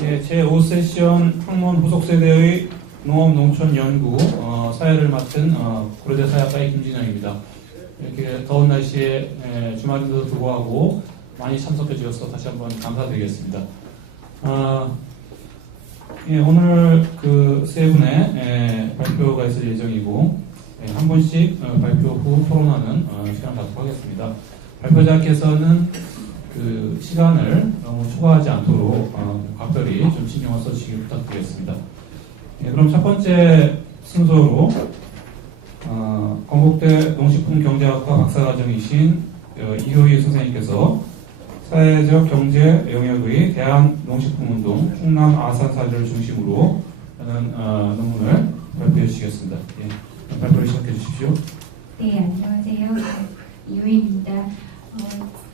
예, 제5세션 학문 후속세대의 농업농촌연구 사회를 맡은 고려대 사회학과의 김진영입니다. 이렇게 더운 날씨에 주말인데도 불구하고 많이 참석해 주셔서 다시 한번 감사드리겠습니다. 예, 오늘 그 세 분의 발표가 있을 예정이고 한 분씩 발표 후 토론하는 시간을 갖도록 하겠습니다. 발표자께서는 그 시간을 너무 초과하지 않도록 각별히 좀 신경을 써주시기 부탁드리겠습니다. 예, 그럼 첫 번째 순서로 건국대 농식품경제학과 박사과정이신 이효희 선생님께서 사회적 경제 영역의 대한농식품운동 충남 아산 사례를 중심으로 하는 논문을 발표해 주시겠습니다. 예, 발표를 시작해 주십시오. 네, 안녕하세요. 이효희입니다.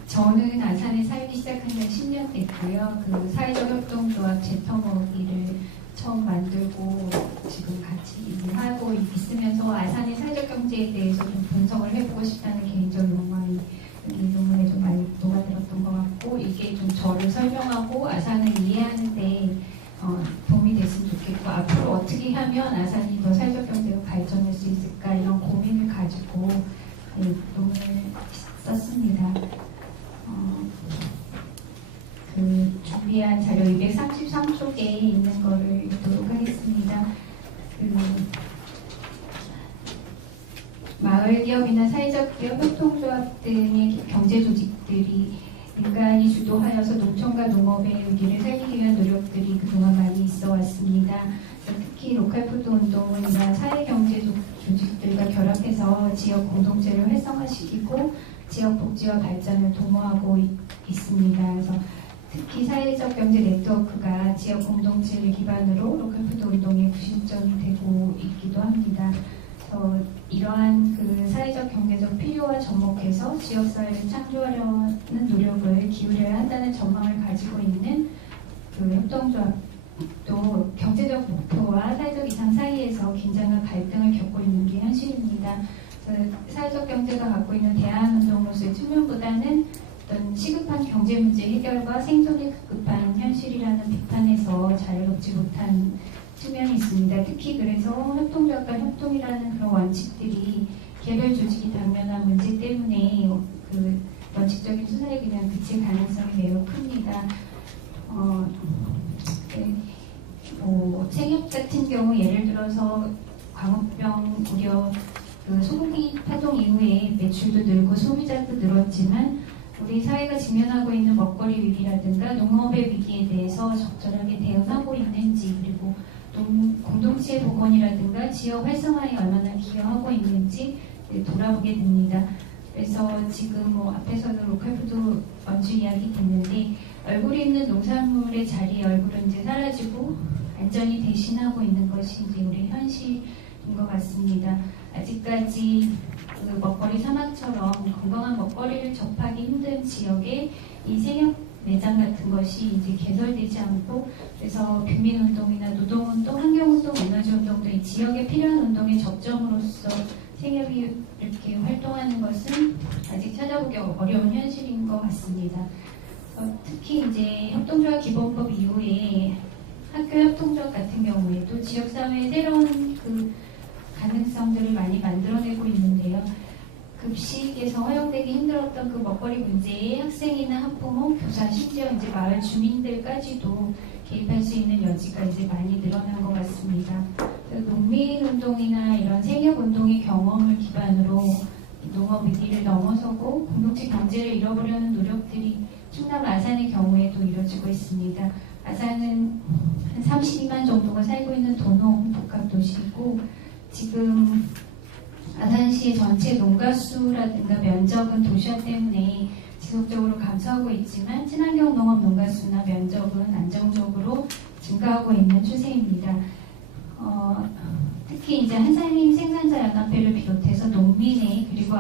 저는 아산에 살기 시작한 지 10년 됐고요. 그 사회적 협동조합 제터먹이를 처음 만들고 지금 같이 일을 하고 있으면서 아산의 사회적 경제에 대해서 좀 분석을 해보고 싶다는 개인적 욕망이 이 논문에 좀 많이 녹아들었던 것 같고, 이게 좀 저를 설명하고 아산을 이해하는 데 도움이 됐으면 좋겠고, 앞으로 어떻게 하면 아산이 더 사회적 경제가 발전할 수 있을까, 이런 고민을 가지고 논문을 썼습니다. 그 준비한 자료 233쪽에 있는 거를 읽도록 하겠습니다. 마을 기업이나 사회적 기업, 협동조합 등의 경제 조직들이 민간이 주도하여서 농촌과 농업의 의기를 살리기 위한 노력들이 그동안 많이 있어 왔습니다. 특히 로컬푸드 운동은 이러한 사회경제 조직들과 결합해서 지역 공동체를 활성화시키고 지역 복지와 발전을 도모하고 있습니다. 그래서 특히 사회적 경제 네트워크가 지역 공동체를 기반으로 로컬푸드 운동의 구심점이 되고 있기도 합니다. 이러한 그 사회적 경제적 필요와 접목해서 지역사회를 창조하려는 노력을 기울여야 한다는 전망을 가지고 있는 그 협동조합도 경제적 목표와 사회적 이상 사이에서 긴장과 갈등을 겪고 있는 게 현실입니다. 사회적 경제가 갖고 있는 대안운동으로서의 측면보다는 어떤 시급한 경제 문제 해결과 생존이 급급한 현실이라는 비판에서 자유롭지 못한 측면이 있습니다. 특히 그래서 협동조합과 협동이라는 그런 원칙들이 개별 조직이 당면한 문제 때문에 그 원칙적인 수사에 그냥 그칠 가능성이 매우 큽니다. 생협 같은 경우 예를 들어서 광우병 우려 소고기 파동 이후에 매출도 늘고 소비자도 늘었지만 우리 사회가 직면하고 있는 먹거리 위기라든가 농업의 위기에 대해서 적절하게 대응하고 있는지, 그리고 공동체 복원이라든가 지역 활성화에 얼마나 기여하고 있는지 돌아보게 됩니다. 그래서 지금 앞에서도 로컬푸드 원주 이야기 됐는데, 얼굴이 있는 농산물의 자리에 얼굴은 이제 사라지고 안전이 대신하고 있는 것이 이제 우리 현실인 것 같습니다. 아직까지 그 먹거리 사막처럼 건강한 먹거리를 접하기 힘든 지역에 이 생협 매장 같은 것이 이제 개설되지 않고, 그래서 국민운동이나 노동운동, 환경운동, 에너지운동 등 지역에 필요한 운동의 접점으로서 생협이 이렇게 활동하는 것은 아직 찾아보기 어려운 현실인 것 같습니다. 특히 이제 협동조합 기본법 이후에 학교 협동조합 같은 경우에도 지역사회의 새로운 그 가능성들을 많이 만들어내고 있는데요. 급식에서 허용되기 힘들었던 그 먹거리 문제에 학생이나 학부모, 교사, 심지어 이제 마을 주민들까지도 개입할 수 있는 여지가 이제 많이 늘어난 것 같습니다. 농민운동이나 이런 생협운동의 경험을 기반으로 농업 위기를 넘어서고 공동체 경제를 이뤄보려는 노력들이 충남 아산의 경우에도 이루어지고 있습니다. 아산은 한 32만 정도가 살고 있는 도농 복합도시이고, 지금 아산시의 전체 농가수라든가 면적은 도시화 때문에 지속적으로 감소하고 있지만 친환경 농업 농가수나 면적은 안정적으로 증가하고 있는 추세입니다. 특히 이제 한산림 생산자 연합회를 비롯해서 농민회, 그리고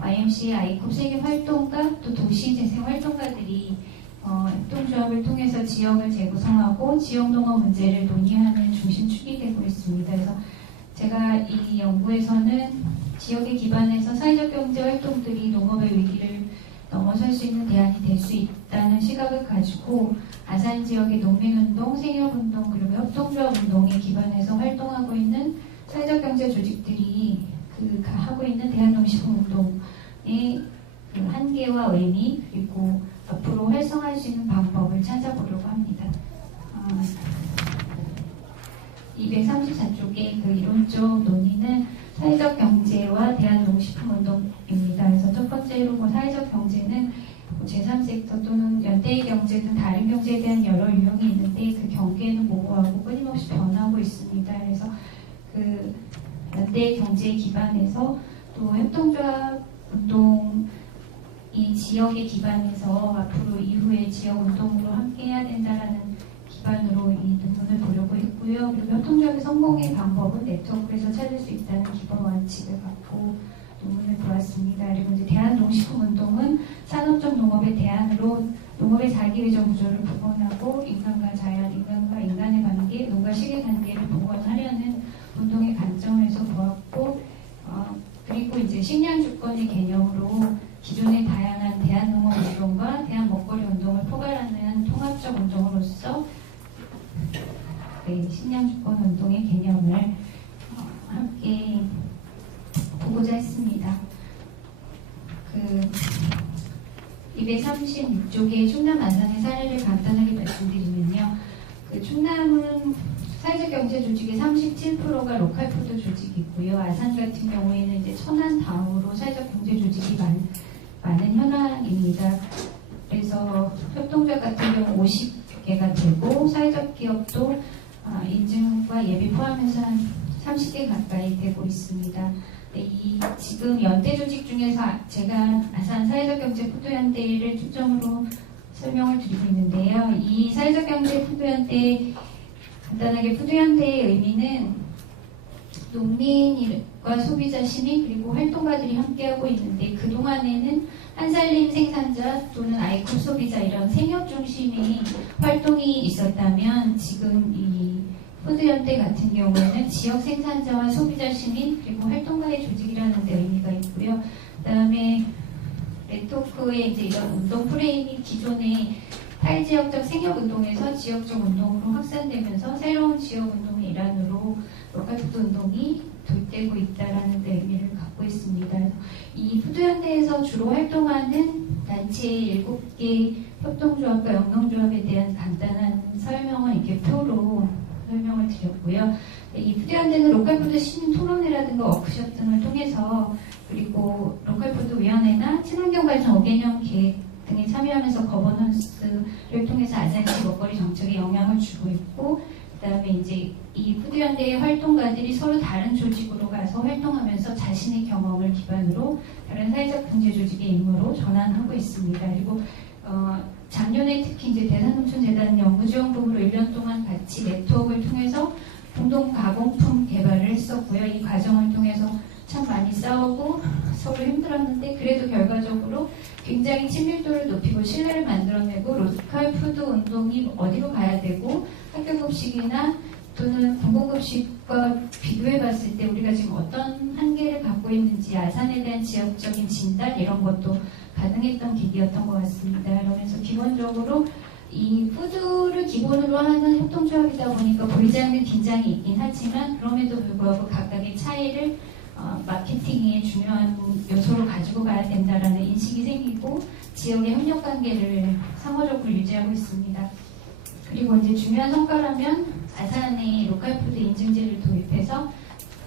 YMCA 아이콥 세계 활동가, 또 도시재생 활동가들이 협동조합을 통해서 지역을 재구성하고 지역 농업 문제를 논의하는 중심축이 되고 있습니다. 그래서 제가 이 연구에서는 지역에 기반해서 사회적 경제 활동들이 농업의 위기를 넘어설 수 있는 대안이 될 수 있다는 시각을 가지고 아산 지역의 농민운동, 생협운동 그리고 협동조합운동에 기반해서 활동하고 있는 사회적 경제 조직들이 하고 있는 대한농식품운동의 그 한계와 의미 그리고 앞으로 활성화할 수 있는 방법을 찾아보려고 합니다. 234쪽의 그 이론적 논의는 사회적 경제와 대한농식품운동입니다. 그래서 첫 번째로 사회적 경제는 제3섹터 또는 연대의 경제 등 다른 경제에 대한 여러 유형이 있는데 그 경계는 모호하고 끊임없이 변하고 있습니다. 그래서 그 연대의 경제에 기반해서 또 협동조합 운동 이 지역에 기반해서 앞으로 이후에 지역 운동으로 함께 해야 된다라는 기반으로 이 논문을 보려고 했고요. 그리고 협동조합의 성공의 방법은 네트워크에서 찾을 수 있다는 기본 원칙을 갖고 논문을 보았습니다. 그리고 이제 대한농식품운동은 산업적 농업의 대안으로 농업의 자기회전 구조를 복원하고 인간과 자연, 인간과 인간의 관계, 농가 시계 관계를 복원하려는 운동의 관점에서 보았고, 그리고 이제 식량 주권의 개념으로 기존의 다양한 대한농업 운동과 대한먹거리 운동을 포괄하는 통합적 운동으로서 식량 주권 운동의 개념을 함께 보고자 했습니다. 236쪽의 충남 아산의 사례를 간단하게 말씀드리면요. 충남은 사회적 경제 조직의 37%가 로컬푸드 조직이고요. 아산 같은 경우에는 이제 천안 다음으로 사회적 경제 조직이 많은 현황입니다. 그래서 협동조합 같은 경우 50개가 되고 사회적 기업도 인증과 예비 포함해서 한 30개 가까이 되고 있습니다. 지금 연대 조직 중에서 제가 아산 사회적 경제 푸드연대를 초점으로 설명을 드리고 있는데요. 이 사회적 경제 푸드연대 간단하게 푸드연대의 의미는 농민과 소비자, 시민 그리고 활동가들이 함께하고 있는데 그동안에는 한살림 생산자 또는 아이콘 소비자 이런 생협 중심의 활동이 있었다면 지금 이 푸드연대 같은 경우에는 지역 생산자와 소비자, 시민 그리고 활동가의 조직이라는 데 의미가 있고요. 그다음에 네트워크의 이제 이런 운동 프레임이 기존의 탈지역적 생협운동에서 지역적 운동으로 확산되면서 새로운 지역운동의 일환으로 로컬푸드 운동이 도입되고 있다는 데 의미를 갖고 있습니다. 이 푸드연대에서 주로 활동하는 단체 7개 협동조합과 영농조합에 대한 간단한 설명을 이렇게 표로 설명을 드렸고요. 이 푸드연대는 로컬푸드 시민 토론회라든가 워크숍 등을 통해서 그리고 로컬푸드위원회나 친환경 발전 5개년 계획 등에 참여하면서 거버넌스를 통해서 아산시 먹거리 정책에 영향을 주고 있고 그다음에 이제 이 푸드연대의 활동가들이 서로 다른 조직으로 가서 활동하면서 자신의 경험을 기반으로 다른 사회적 경제 조직의 임무로 전환하고 있습니다. 그리고 작년에 특히 이제 대산농촌재단 연구지원금으로 1년 동안 같이 네트워크를 통해서 공동 가공품 개발을 했었고요. 이 과정을 통해서 참 많이 싸우고 서로 힘들었는데 그래도 결과적으로 굉장히 친밀도를 높이고 신뢰를 만들어내고 로컬 푸드 운동이 어디로 가야 되고 학교급식이나 또는 공공급식과 비교해 봤을 때 우리가 지금 어떤 한계를 갖고 있는지 아산에 대한 지역적인 진단 이런 것도 가능했던 계기였던 것 같습니다. 그러면서 기본적으로 이 푸드를 기본으로 하는 협동조합이다 보니까 보이지 않는 긴장이 있긴 하지만 그럼에도 불구하고 각각의 차이를 마케팅의 중요한 요소로 가지고 가야 된다라는 인식이 생기고 지역의 협력 관계를 상호적으로 유지하고 있습니다. 그리고 이제 중요한 성과라면 아산의 로컬푸드 인증제를 도입해서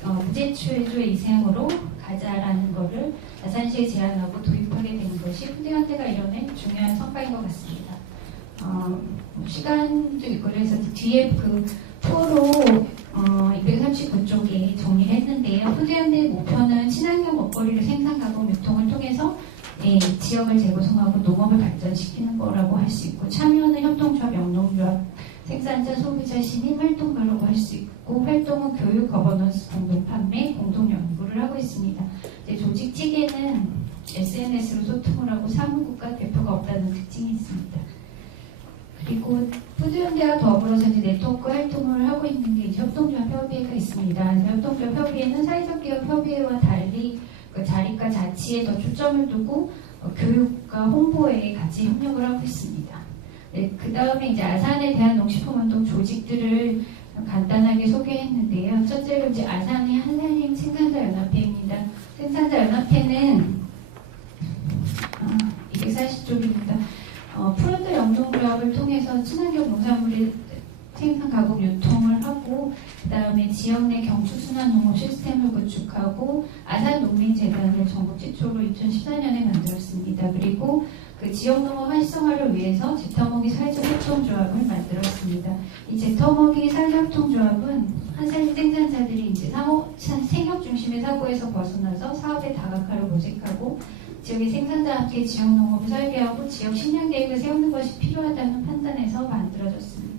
무제출조 이상으로 가자라는 것을 아산시에 제안하고 도입하게 되는 것이 푸드연대가 이뤄낸 중요한 성과인 것 같습니다. 시간도 있고 그래서 뒤에 그 표로 239쪽에 정리를 했는데요. 푸드연대의 목표는 친환경 먹거리를 생산, 가공, 유통을 통해서 지역을 재구성하고 농업을 발전시키는 거라고 할 수 있고 참여는 협동조합, 영농조합, 생산자, 소비자, 시민 활동가라고 할 수 있고 활동은 교육, 거버넌스, 공동 판매, 공동 연구를 하고 있습니다. 조직 체계는 SNS로 소통을 하고 사무국과 대표가 없다는 특징이 있습니다. 그리고 푸드연대와 더불어서 이제 네트워크 활동을 하고 있는 게 이제 협동조합 협의회가 있습니다. 협동조합 협의회는 사회적 기업 협의회와 달리 그 자립과 자치에 더 초점을 두고 교육과 홍보에 같이 협력을 하고 있습니다. 네, 그 다음에 이제 아산에 대한 농식품운동 조직들을 간단하게 소개했는데요. 첫째로 이제 아산의 한살림 생산자연합회입니다. 생산자연합회는 240쪽입니다. 푸른들 영농조합을 통해서 친환경 농산물의 생산, 가공, 유통을 하고 그 다음에 지역 내 경축순환 농업 시스템을 구축하고 아산농민재단을 전국 최초로 2014년에 만들었습니다. 그리고 그 지역 농업 활성화를 위해서 제터먹이 사회적협동조합을 만들었습니다. 이 제터먹이 사회적협동조합은 한살림 생산자들이 이제 생협 중심의 사고에서 벗어나서 사업의 다각화를 모색하고 지역의 생산자와 함께 지역 농업을 설계하고 지역 식량 계획을 세우는 것이 필요하다는 판단에서 만들어졌습니다.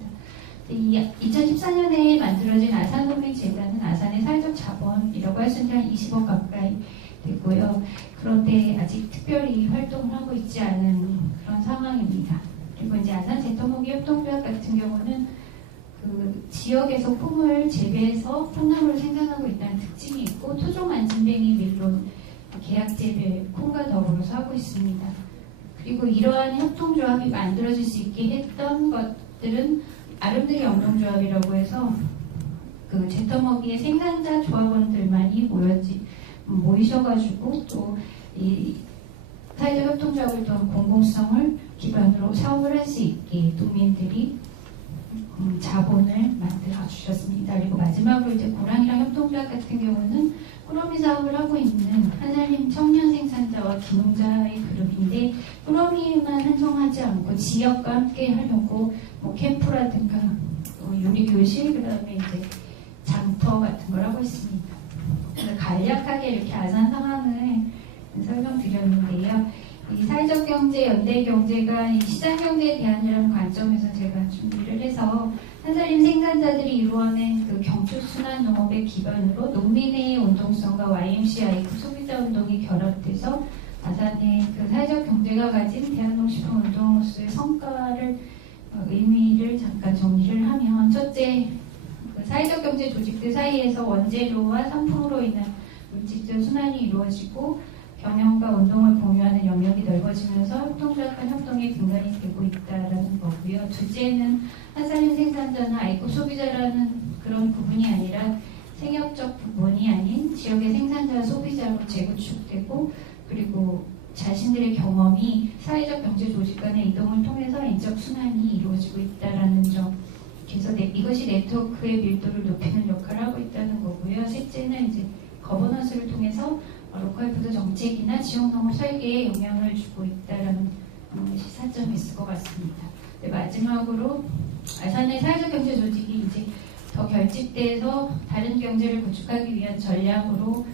2014년에 만들어진 아산농민재단은 아산의 사회적 자본이라고 할 수 있는 한 20억 가까이 되고요. 그런데 아직 특별히 활동을 하고 있지 않은 그런 상황입니다. 그리고 이제 아산 제터먹이 협동조합 같은 경우는 그 지역에서 콩을 재배해서 콩나물을 생산하고 있다는 특징이 있고 토종 안진뱅이 밀론 계약 재배 콩과 더불어서 하고 있습니다. 그리고 이러한 협동조합이 만들어질 수 있게 했던 것들은 아름드리 영농조합이라고 해서 그 제터먹이의 생산자 조합원들만이 모이셔가지고 또 이 사회적 협동조합을 통한 공공성을 기반으로 사업을 할 수 있게 농민들이 자본을 만들어 주셨습니다. 그리고 마지막으로 이제 고랑이랑 협동조합 같은 경우는 꾸러미 사업을 하고 있는 한살림 청년 생산자와 기농자의 그룹인데 꾸러미만 한정하지 않고 지역과 함께 하려고 뭐 캠프라든가 요리교실 그다음에 이제 장터 같은 걸 하고 있습니다. 그래서 간략하게 이렇게 아산 상황을 설명드렸는데요. 이 사회적 경제, 연대 경제가 이 시장 경제에 대한이라는 관점에서 제가 준비를 해서 한살림 생산자들이 이루어낸 그 경축순환 농업의 기반으로 농민의 운동성과 YMCA 그 소비자 운동이 결합돼서 아산의 그 사회적 경제가 가진 대한농식품 운동으로서의 성과를 의미를 잠깐 정리를 하면 첫째, 그 사회적 경제 조직들 사이에서 원재료와 상품으로 인한 물질적 순환이 이루어지고 경영과 운동을 공유하는 영역이 넓어지면서 협동조합 간 협동의 근간이 되고 있다는 거고요. 둘째는 한살림 생산자나 아이코 소비자라는 그런 부분이 아니라 생협적 부분이 아닌 지역의 생산자 소비자로 재구축되고 그리고 자신들의 경험이 사회적 경제 조직 간의 이동을 통해서 인적 순환이 이루어지고 있다는 점. 그래서 이것이 네트워크의 밀도를 높이는 역할을 하고 있다는 거고요. 셋째는 이제 거버넌스를 통해서 로컬 푸드 정책이나 지역 농업 설계에 영향을 주고 있다는 시사점이 있을 것 같습니다. 네, 마지막으로 아산의 사회적 경제 조직이 이제 더 결집돼서 다른 경제를 구축하기 위한 전략으로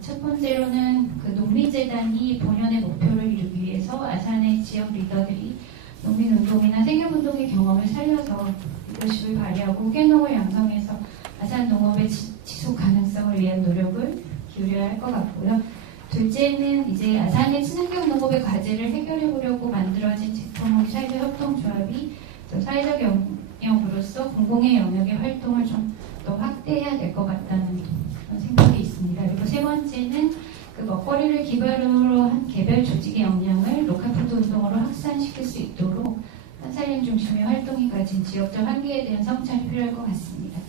첫 번째로는 그 농민재단이 본연의 목표를 이루기 위해서 아산의 지역 리더들이 농민운동이나 생협운동의 경험을 살려서 리더십을 발휘하고 후계농을 양성해서 아산 농업의 지속 가능성을 위한 노력을 기울여야 할 것 같고요. 둘째는 이제 아산의 친환경 농업의 과제를 해결해 보려고 만들어진 제터먹이 사회적 협동조합이 사회적 영역으로서 공공의 영역의 활동을 좀 더 확대해야 될 것 같다는 그런 생각이 있습니다. 그리고 세 번째는 그 먹거리를 기반으로 한 개별 조직의 역량을 로컬푸드 운동으로 확산시킬 수 있도록 한살림 중심의 활동이 가진 지역적 한계에 대한 성찰이 필요할 것 같습니다.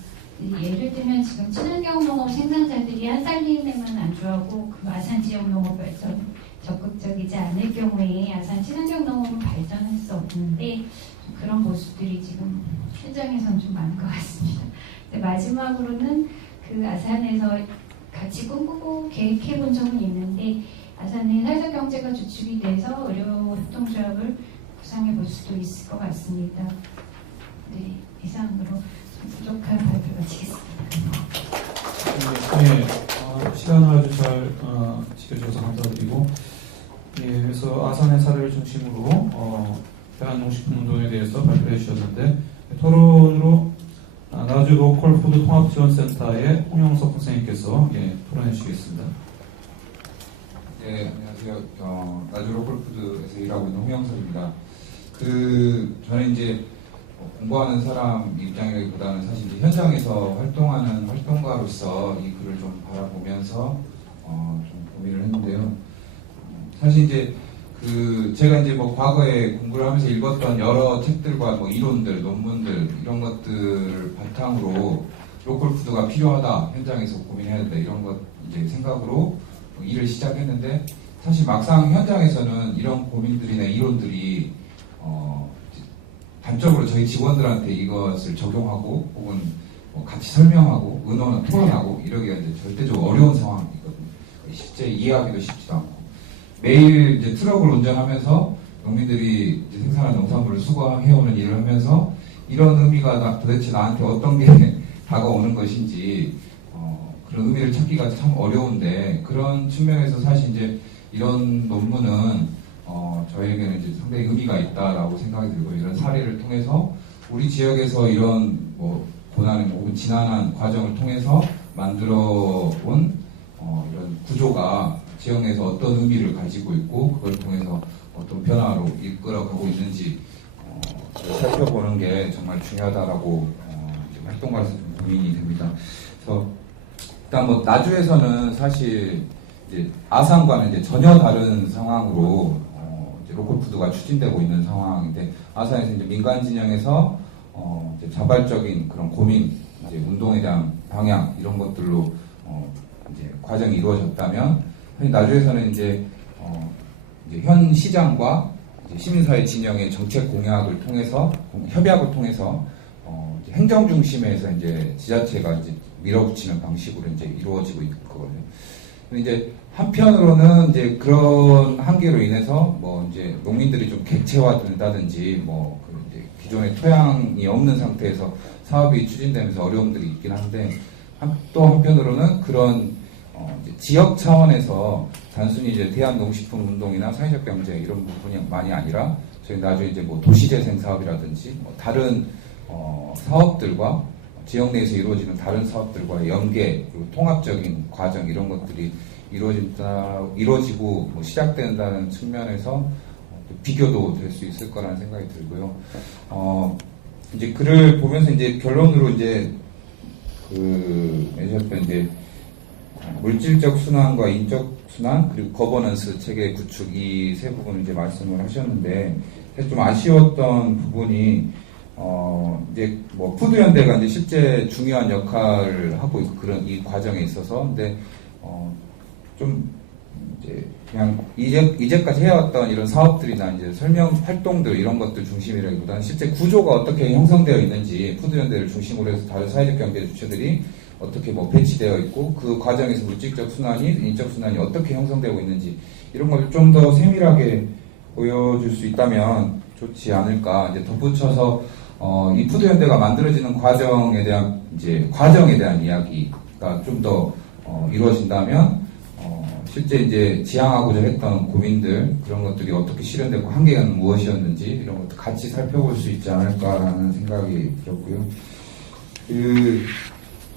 예를 들면 지금 친환경 농업 생산자들이 한살림에만 안주하고 그 아산 지역 농업 발전 적극적이지 않을 경우에 아산 친환경 농업은 발전할 수 없는데 그런 모습들이 지금 현장에서는 좀 많은 것 같습니다. 마지막으로는 그 아산에서 같이 꿈꾸고 계획해 본 적은 있는데 아산의 사회적 경제가 주축이 돼서 의료 협동조합을 구상해 볼 수도 있을 것 같습니다. 네, 이상으로 부족한 발표 마치겠습니다. 네, 시간을 아주 잘 지켜주셔서 감사드리고, 예, 그래서 아산의 사례를 중심으로 대한농식품운동에 대해서 발표해 주셨는데 토론으로 나주 로컬푸드 통합지원센터의 홍영석 선생님께서 토론해 주시겠습니다. 네, 안녕하세요. 나주 로컬푸드에서 일하고 있는 홍영석입니다. 저는 이제 공부하는 사람 입장이기보다는 사실 이제 현장에서 활동하는 활동가로서 이 글을 좀 바라보면서 좀 고민을 했는데요. 사실 이제 제가 이제 뭐 과거에 공부를 하면서 읽었던 여러 책들과 뭐 이론들, 논문들 이런 것들을 바탕으로 로컬 푸드가 필요하다, 현장에서 고민해야 된다 이런 것 이제 생각으로 일을 시작했는데, 사실 막상 현장에서는 이런 고민들이나 이론들이 단적으로 저희 직원들한테 이것을 적용하고 혹은 뭐 같이 설명하고 의논 토론하고 이러기가 이제 절대적으로 어려운 상황이거든요. 실제 이해하기도 쉽지도 않고, 매일 이제 트럭을 운전하면서 농민들이 이제 생산한 농산물을 수거해오는 일을 하면서 이런 의미가 도대체 나한테 어떤 게 다가오는 것인지 그런 의미를 찾기가 참 어려운데, 그런 측면에서 사실 이제 이런 논문은 저에게는 이제 상당히 의미가 있다라고 생각이 들고, 이런 사례를 통해서 우리 지역에서 이런 뭐 고난 혹은 지난한 과정을 통해서 만들어 온 이런 구조가 지역 내에서 어떤 의미를 가지고 있고 그걸 통해서 어떤 변화로 이끌어가고 있는지 살펴보는 게 정말 중요하다라고 활동가로서 좀 고민이 됩니다. 그래서 일단 뭐 나주에서는 사실 이제 아산과는 이제 전혀 다른 상황으로 이제 로컬푸드가 추진되고 있는 상황인데, 아산에서 이제 민간 진영에서 이제 자발적인 그런 고민, 이제 운동에 대한 방향 이런 것들로 이제 과정이 이루어졌다면, 나주에서는 이제 현 시장과 이제 시민사회 진영의 정책 공약을 통해서 협약을 통해서 이제 행정 중심에서 이제 지자체가 이제 밀어붙이는 방식으로 이제 이루어지고 있거든요. 이제 한편으로는 이제 그런 한계로 인해서 뭐 이제 농민들이 좀 객체화된다든지 뭐 이제 기존의 토양이 없는 상태에서 사업이 추진되면서 어려움들이 있긴 한데, 또 한편으로는 그런 이제 지역 차원에서 단순히 이제 대한농식품 운동이나 사회적 경제 이런 부분만이 아니라 저희 나중에 이제 뭐 도시재생 사업이라든지 뭐 다른 사업들과 지역 내에서 이루어지는 다른 사업들과의 연계, 그리고 통합적인 과정 이런 것들이 이루어지고 뭐 시작된다는 측면에서 비교도 될 수 있을 거라는 생각이 들고요. 이제 글을 보면서 이제 결론으로 이제 내셨던 이제 물질적 순환과 인적 순환 그리고 거버넌스 체계 구축 이 세 부분을 이제 말씀을 하셨는데, 사실 좀 아쉬웠던 부분이 이제 뭐 푸드연대가 이제 실제 중요한 역할을 하고 있고 그런 이 과정에 있어서, 근데 좀 이제 그냥 이제까지 해왔던 이런 사업들이나 이제 설명 활동들 이런 것들 중심이라기보다는 실제 구조가 어떻게 형성되어 있는지, 푸드연대를 중심으로 해서 다른 사회적 경제 주체들이 어떻게 뭐 배치되어 있고 그 과정에서 물질적 순환이, 인적 순환이 어떻게 형성되고 있는지 이런 걸 좀 더 세밀하게 보여줄 수 있다면 좋지 않을까. 이제 덧붙여서 이 푸드연대가 만들어지는 과정에 대한 이야기가 좀 더 이루어진다면 실제 이제 지향하고자 했던 고민들 그런 것들이 어떻게 실현되고 한계는 무엇이었는지 이런 것도 같이 살펴볼 수 있지 않을까라는 생각이 들었고요.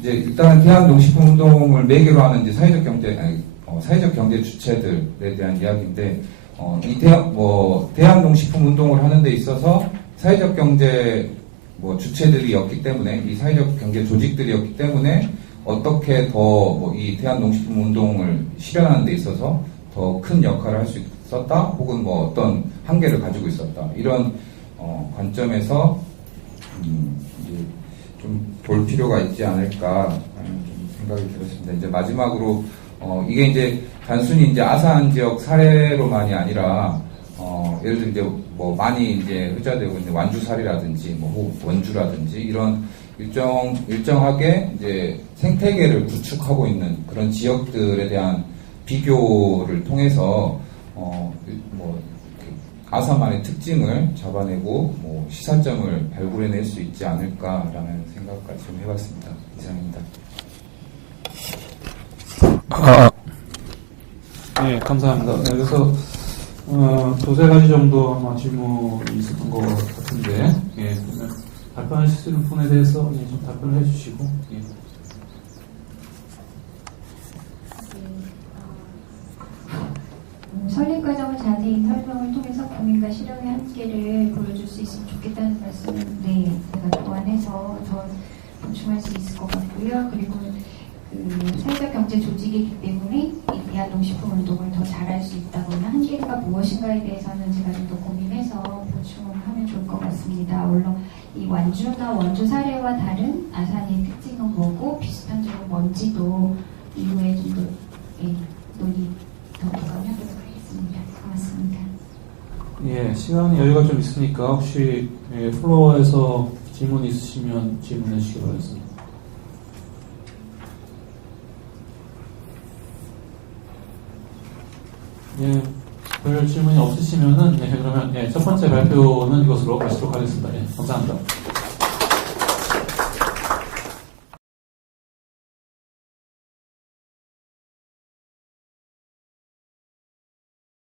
이제 일단은 대한농식품 운동을 매개로 하는 이제 사회적 경제 주체들에 대한 이야기인데, 이 대한농식품 운동을 하는 데 있어서 사회적 경제 주체들이었기 때문에, 이 사회적 경제 조직들이었기 때문에 어떻게 더 이 대한농식품 운동을 실현하는 데 있어서 더 큰 역할을 할 수 있었다, 혹은 뭐 어떤 한계를 가지고 있었다, 이런 관점에서 좀 볼 필요가 있지 않을까 하는 좀 생각이 들었습니다. 이제 마지막으로 이게 이제 단순히 이제 아산 지역 사례로만이 아니라 예를 들어 이제 뭐 많이 이제 회자되고 있는 완주살이라든지 뭐 원주라든지 이런 일정하게 이제 생태계를 구축하고 있는 그런 지역들에 대한 비교를 통해서 아산만의 특징을 잡아내고 뭐 시사점을 발굴해낼 수 있지 않을까라는 생각까지 좀 해봤습니다. 이상입니다. 네, 감사합니다. 네, 그래서 두세 가지 정도 아마 질문이 있었던 것 같은데, 예, 그러면 발표하실 분에 대해서 좀 답변을 해주시고. 예. 설립 과정을 자세히 설명을 통해서 고민과 실현의 한계를 보여줄 수 있으면 좋겠다는 말씀을 제가 보완해서 더 보충할 수 있을 것 같고요. 그리고 사회적 경제 조직이기 때문에 이 대한농식품 운동을 더 잘할 수 있다거나 한계가 무엇인가에 대해서는 제가 좀 더 고민해서 보충하면 좋을 것 같습니다. 물론 이 완주나 원주 사례와 다른 아산의 특징은 뭐고 비슷한 점은 뭔지도 이후에 좀 더 논의 더 보강하도록 하겠습니다. 고맙습니다. 예, 시간 여유가 좀 있으니까 혹시 플로어에서 질문 있으시면 질문해 주시기 바라겠습니다. 예, 별 질문이 없으시면은 그러면 첫 번째 발표는 이것으로 마치도록 하겠습니다. 예, 감사합니다.